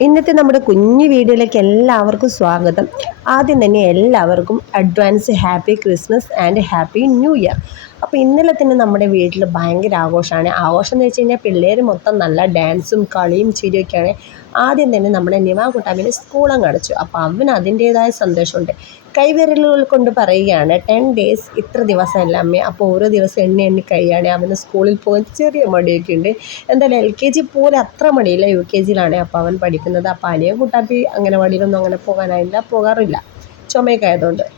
ഇന്നത്തെ നമ്മുടെ കുഞ്ഞു വീഡിയോയിലേക്ക് എല്ലാവർക്കും സ്വാഗതം. ആദ്യം തന്നെ എല്ലാവർക്കും advance happy Christmas and happy new year അപ്പോൾ ഇന്നലെ തന്നെ നമ്മുടെ വീട്ടിൽ ഭയങ്കര ആഘോഷമാണ്. ആഘോഷം എന്ന് വെച്ച് കഴിഞ്ഞാൽ പിള്ളേർ മൊത്തം നല്ല ഡാൻസും കളിയും ചിരിയൊക്കെയാണ്. ആദ്യം തന്നെ നമ്മുടെ നിവാ കുട്ടാമിനെ സ്കൂളം കടച്ചു അപ്പോൾ അവന് അതിന്റേതായ സന്തോഷമുണ്ട്. കൈവിരലുകൾ കൊണ്ട് പറയുകയാണ് ടെൻ ഡേയ്സ് ഇത്ര ദിവസമല്ല അമ്മേ. അപ്പോൾ ഓരോ ദിവസം എണ്ണി എണ്ണി കഴിയാണ് അവന് സ്കൂളിൽ പോകാൻ ചെറിയ മടിയൊക്കെ ഉണ്ട്. എന്തായാലും എൽ കെ ജി പോലെ അത്ര മടിയില്ല യു കെ ജിയിലാണ് അപ്പോൾ അവൻ പഠിക്കുന്നത്. അപ്പോൾ അനിയ കുട്ടാപ്പി അംഗനവാടിയിലൊന്നും അങ്ങനെ പോകാനായില്ല. പോകാറില്ല. ചുമയൊക്കെ ആയതുകൊണ്ട്.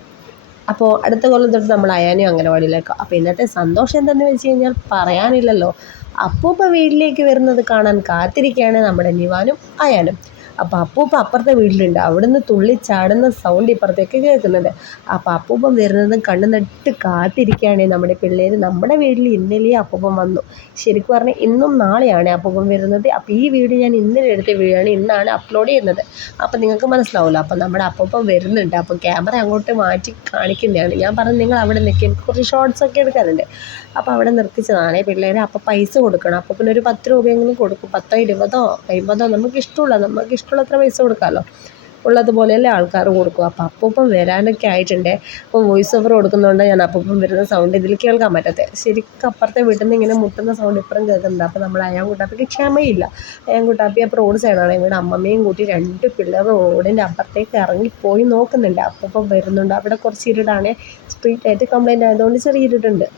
അപ്പോൾ അടുത്ത കൊല്ലം തൊട്ട് നമ്മൾ അയാനും അംഗനവാടിയിലേക്ക്. അപ്പോൾ ഇന്നത്തെ സന്തോഷം എന്തെന്ന് വെച്ച് കഴിഞ്ഞാൽ പറയാനില്ലല്ലോ. അപ്പൂപ്പ വീട്ടിലേക്ക് വരുന്നത് കാണാൻ കാത്തിരിക്കുകയാണ് നമ്മുടെ നിവാനും അയാനും. അപ്പോൾ അപ്പൂപ്പ അപ്പുറത്തെ വീട്ടിലുണ്ട്. അവിടുന്ന് തുള്ളി ചാടുന്ന സൗണ്ട് ഇപ്പുറത്തേക്ക് കേൾക്കുന്നുണ്ട്. അപ്പോൾ അപ്പൂപ്പൻ വരുന്നത് കണ്ണു നട്ട് കാത്തിരിക്കുകയാണ് നമ്മുടെ പിള്ളേർ നമ്മുടെ വീട്ടിൽ ഇന്നലെ അപ്പൂപ്പൻ വന്നു. ശരിക്കും പറഞ്ഞാൽ ഇന്നും നാളെയാണ് അപ്പൂപ്പൻ വരുന്നത്. അപ്പോൾ ഈ വീഡിയോ ഞാൻ ഇന്നലെ എടുത്ത വീഡിയോ ആണ് ഇന്നാണ് അപ്ലോഡ് ചെയ്യുന്നത്. അപ്പോൾ നിങ്ങൾക്ക് മനസ്സിലാവില്ല അപ്പോൾ നമ്മുടെ അപ്പൂപ്പൻ വരുന്നുണ്ട്. അപ്പോൾ ക്യാമറ അങ്ങോട്ട് മാറ്റി കാണിക്കുന്നതാണ്. ഞാൻ പറഞ്ഞു നിങ്ങൾ അവിടെ നിൽക്കുക എനിക്ക് കുറച്ച് ഷോർട്സ് ഒക്കെ എടുക്കാനുണ്ട്. അപ്പോൾ അവിടെ നിർത്തിച്ചതാണ്. പിള്ളേരെ അപ്പോൾ പൈസ കൊടുക്കണം. അപ്പോൾ പിന്നെ ഒരു പത്ത് രൂപയെങ്കിലും കൊടുക്കും. പത്തോ ഇരുപതോ അമ്പതോ. നമുക്ക് ഇഷ്ടമുള്ള നമുക്ക് ഇഷ്ടമുള്ളത്ര പൈസ കൊടുക്കാമല്ലോ ഉള്ളതുപോലെയല്ലേ ആൾക്കാർ കൊടുക്കും. അപ്പോൾ അപ്പൂപ്പം വരാനൊക്കെ ആയിട്ടുണ്ട്. അപ്പോൾ വോയിസ് ഓവർ കൊടുക്കുന്നതുകൊണ്ട് ഞാൻ അപ്പൂപ്പം വരുന്ന സൗണ്ട് ഇതിൽ കേൾക്കാൻ പറ്റത്തെ. ശരിക്കും അപ്പുറത്തെ വീട്ടിൽ നിന്ന് ഇങ്ങനെ മുട്ടുന്ന സൗണ്ട് ഇപ്പുറം കേൾക്കുന്നുണ്ട്. അപ്പോൾ നമ്മൾ അയാൻ കുട്ടാപ്പിക്ക് ക്ഷമയില്ല. അയാൻ കുട്ടാപ്പി അപ്പോൾ റോഡ് സൈഡാണ് ഇവിടെ അമ്മമ്മയും കൂട്ടി രണ്ട് പിള്ളേർ റോഡിന്റെ അപ്പുറത്തേക്ക് ഇറങ്ങി പോയി നോക്കുന്നുണ്ട്. അപ്പൂപ്പം വരുന്നുണ്ട്. അവിടെ കുറച്ച് ഇരുടാണ്. സ്ട്രീറ്റ് ആയിട്ട് കംപ്ലൈന്റ് ആയതുകൊണ്ട് ചെറിയ ഇരുട്ടുണ്ട്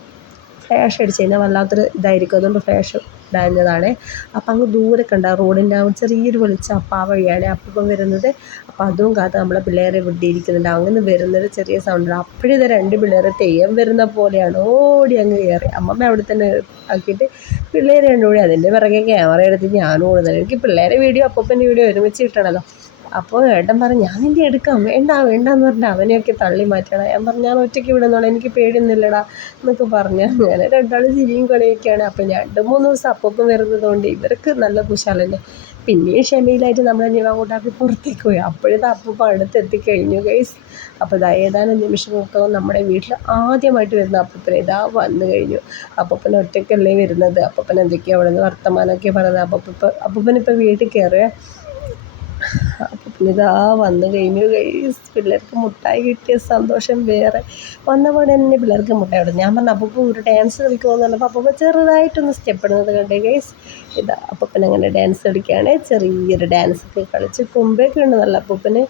ഫ്ലാഷ് അടിച്ച് കഴിഞ്ഞാൽ വല്ലാത്തൊരു ഇതായിരിക്കും. അതുകൊണ്ട് ഫ്ലാഷ് ഇടാഞ്ഞതാണ് അപ്പം അങ്ങ് ദൂരെ കണ്ട റോഡിന്റെ ആ ചെറിയൊരു വെളിച്ചം അപ്പം ആ വഴിയാണ് അപ്പം വരുന്നത്. അപ്പം അതും കാത്ത് നമ്മളെ പിള്ളേരെ വിട്ടിയിരിക്കുന്നുണ്ട് അങ്ങനെ വരുന്നൊരു ചെറിയ സൗണ്ട് അപ്പോഴിത് രണ്ട് പിള്ളേരെ തെയ്യം വരുന്ന പോലെയാണ്. ഓടി അങ്ങ് കയറി. അമ്മമ്മ അവിടെ തന്നെ ആക്കിയിട്ട് പിള്ളേരെ രണ്ടുകൂടി അതിന്റെ പിറകെ ക്യാമറ എടുത്ത് ഞാനും ഓടുന്നത്. എനിക്ക് പിള്ളേരെ വീഡിയോ അപ്പൂപ്പന്റെ വീഡിയോ ഒരുമിച്ച് കിട്ടണമല്ലോ അപ്പോൾ ഏട്ടൻ പറഞ്ഞു ഞാൻ എന്റെ എടുക്കാം? വേണ്ട വേണ്ട എന്ന് പറഞ്ഞിട്ട് അവനെയൊക്കെ തള്ളി മാറ്റണം. ഞാൻ പറഞ്ഞു ഞാൻ ഒറ്റയ്ക്ക് വിടുന്നോളൂ എനിക്ക് പേടിയൊന്നുമില്ലടാ എന്നൊക്കെ പറഞ്ഞു. അങ്ങനെ രണ്ടാൾ ചിരിയും കളിയൊക്കെയാണ് അപ്പം രണ്ട് മൂന്ന് ദിവസം അപ്പൊക്കും വരുന്നത് കൊണ്ട് ഇവർക്ക് നല്ല കുശാലല്ലേ. പിന്നെയും ക്ഷമയിലായിട്ട് നമ്മൾ കൂട്ടാക്കി പുറത്തേക്ക് പോയി. അപ്പോഴത്തെ അപ്പൂപ്പ അടുത്തെത്തിക്കഴിഞ്ഞു ഗൈസ് അപ്പോൾ ഇതാ ഏതാനും നിമിഷങ്ങൾക്കകം നമ്മുടെ വീട്ടിൽ ആദ്യമായിട്ട് വരുന്ന അപ്പത്തിന് ഇതാ വന്നു കഴിഞ്ഞു. അപ്പൂപ്പൻ ഒറ്റയ്ക്കല്ലേ വരുന്നത്? അപ്പൂപ്പൻ എന്തൊക്കെയാണ് അവിടെ നിന്ന് വർത്തമാനമൊക്കെ പറയുന്നത്? അപ്പൂപ്പ അപ്പൂപ്പൻ ഇപ്പോൾ വീട്ടിൽ കയറുക. ഇതാ വന്നു കഴിഞ്ഞു ഗൈസ് പിള്ളേർക്ക് മുട്ടായി കിട്ടിയ സന്തോഷം വേറെ. വന്നപാടെ തന്നെ പിള്ളേർക്ക് മുട്ടായി കൊടുത്തു. ഞാൻ പറഞ്ഞു അപ്പൂപ്പ ഒരു ഡാൻസ് കളിക്കുമെന്ന് പറഞ്ഞപ്പോൾ അപ്പൂപ്പ ചെറുതായിട്ടൊന്ന് സ്റ്റെപ്പ് ഇടുന്നത് കണ്ടേ ഗൈസ് ഇതാ അപ്പൂപ്പൻ അങ്ങനെ ഡാൻസ് കളിക്കുകയാണ്. ചെറിയൊരു ഡാൻസ് ഒക്കെ കളിച്ച് കുമ്പൊക്കെ ഉണ്ട് നല്ല അപ്പൂപ്പന്.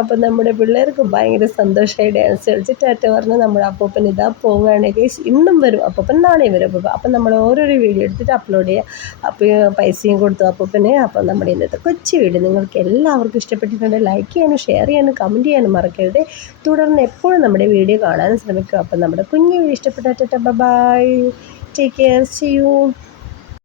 അപ്പം നമ്മുടെ പിള്ളേർക്ക് ഭയങ്കര സന്തോഷമായി ഡാൻസ് കളിച്ച് ടാറ്റ പറഞ്ഞ് നമ്മുടെ അപ്പൂപ്പൻ ഇതാ പോവുകയാണ് ഗൈസ് ഇന്നും വരും. അപ്പൂപ്പൻ നാളെയും വരും അപ്പൂപ്പ. അപ്പം നമ്മൾ ഓരോരോ വീഡിയോ എടുത്തിട്ട് അപ്ലോഡ് ചെയ്യുക അപ്പോൾ പൈസയും കൊടുത്തു അപ്പൂപ്പന്. അപ്പം നമ്മുടെ ഇന്നത്തെ കൊച്ചു വീഡിയോ നിങ്ങൾക്ക് എല്ലാവർക്കും ഇഷ്ടപ്പെട്ടിട്ടുണ്ട്. ലൈക്ക് ചെയ്യാനും ഷെയർ ചെയ്യാനും കമന്റ് ചെയ്യാനും മറക്കരുത്. തുടർന്ന് എപ്പോഴും നമ്മുടെ വീഡിയോ കാണാനും ശ്രമിക്കുക. അപ്പം നമ്മുടെ കുഞ്ഞു video ഇഷ്ടപ്പെട്ടിട്ട് bye take care see you